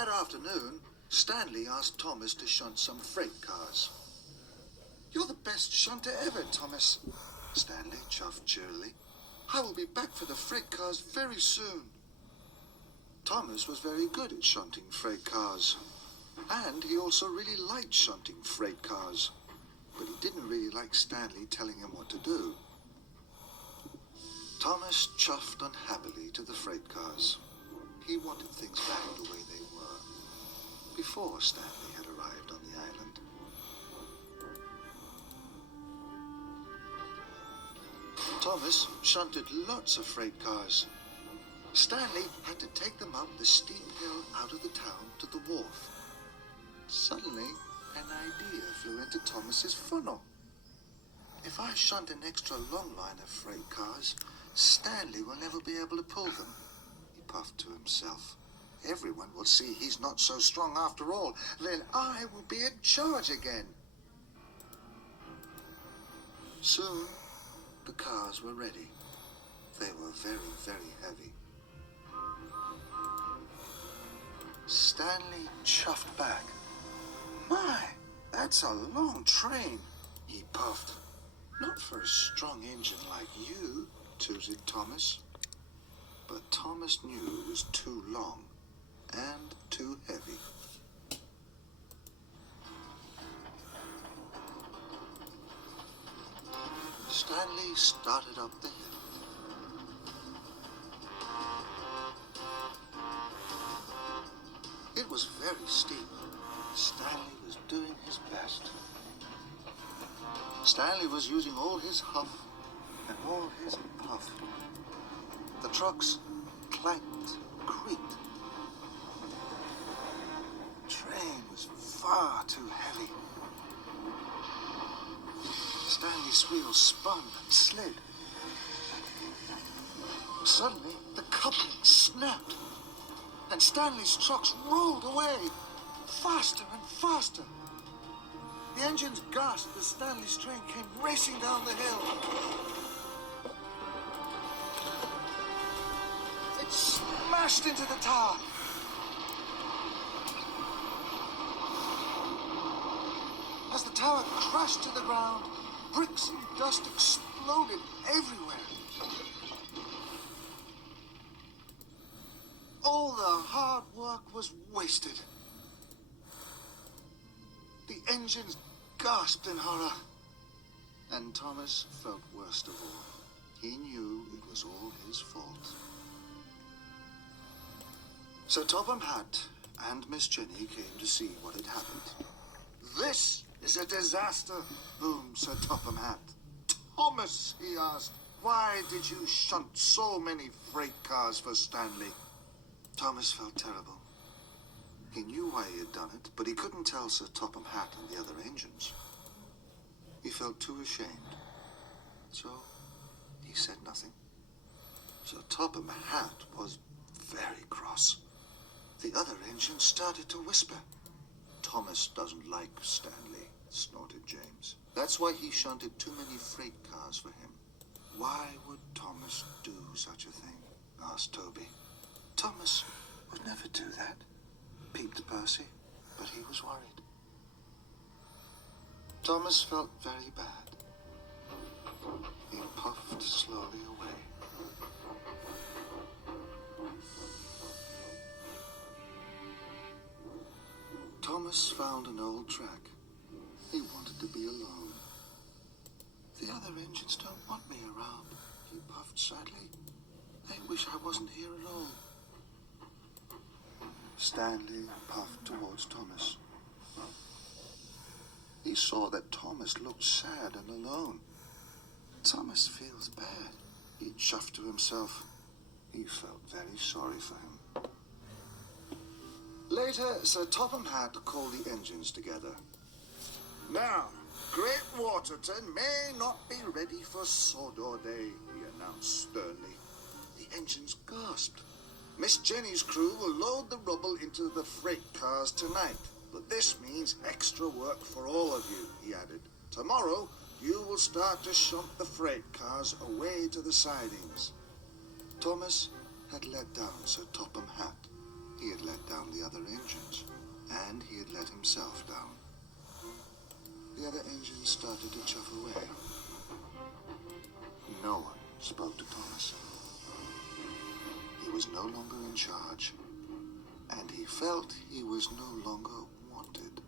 That afternoon, Stanley asked Thomas to shunt some freight cars. "You're the best shunter ever, Thomas," Stanley chuffed cheerily. "I will be back for the freight cars very soon." Thomas was very good at shunting freight cars, and he also really liked shunting freight cars, but he didn't really like Stanley telling him what to do. Thomas chuffed unhappily to the freight cars. He wanted things back the way they were, before Stanley had arrived on the island. Thomas shunted lots of freight cars. Stanley had to take them up the steep hill out of the town to the wharf. Suddenly, an idea flew into Thomas's funnel. "If I shunt an extra long line of freight cars, Stanley will never be able to pull them," he puffed to himself. "Everyone will see he's not so strong after all. Then I will be in charge again." Soon, the cars were ready. They were very, very heavy. Stanley chuffed back. "My, that's a long train," he puffed. "Not for a strong engine like you," tooted Thomas. But Thomas knew it was too long and too heavy. Stanley started up the hill. It was very steep. Stanley was doing his best. Stanley was using all his huff and all his puff. The trucks clanked, creaked. The train was far too heavy. Stanley's wheels spun and slid. Suddenly, the coupling snapped, and Stanley's trucks rolled away, faster and faster. The engines gasped as Stanley's train came racing down the hill. It smashed into the tower. As the tower crashed to the ground, bricks and dust exploded everywhere. All the hard work was wasted. The engines gasped in horror, and Thomas felt worst of all. He knew it was all his fault. So Topham, Hatt, and Miss Jenny came to see what had happened. "This is a disaster," boomed Sir Topham, Hatt. "Thomas," he asked, "why did you shunt so many freight cars for Stanley?" Thomas felt terrible. He knew why he had done it, but he couldn't tell Sir Topham, Hatt and the other engines. He felt too ashamed, so he said nothing. Sir Topham, Hatt was very cross. The other engines started to whisper. "Thomas doesn't like Stanley," snorted James. "That's why he shunted too many freight cars for him." "Why would Thomas do such a thing?" asked Toby. "Thomas would never do that," peeped Percy, but he was worried. Thomas felt very bad. He puffed slowly away. Thomas found an old track. He wanted to be alone. "The other engines don't want me around," he puffed sadly. "They wish I wasn't here at all." Stanley puffed towards Thomas. He saw that Thomas looked sad and alone. "Thomas feels bad," he chuffed to himself. He felt very sorry for him. Later, Sir Topham Hatt called the engines together. "Now, Great Waterton may not be ready for Sodor Day," he announced sternly. The engines gasped. "Miss Jenny's crew will load the rubble into the freight cars tonight, but this means extra work for all of you," he added. "Tomorrow, you will start to shunt the freight cars away to the sidings." Thomas had let down Sir Topham Hatt. He had let down the other engines, and he had let himself down. The other engines started to chuff away. No one spoke to Thomas. He was no longer in charge, and he felt he was no longer wanted.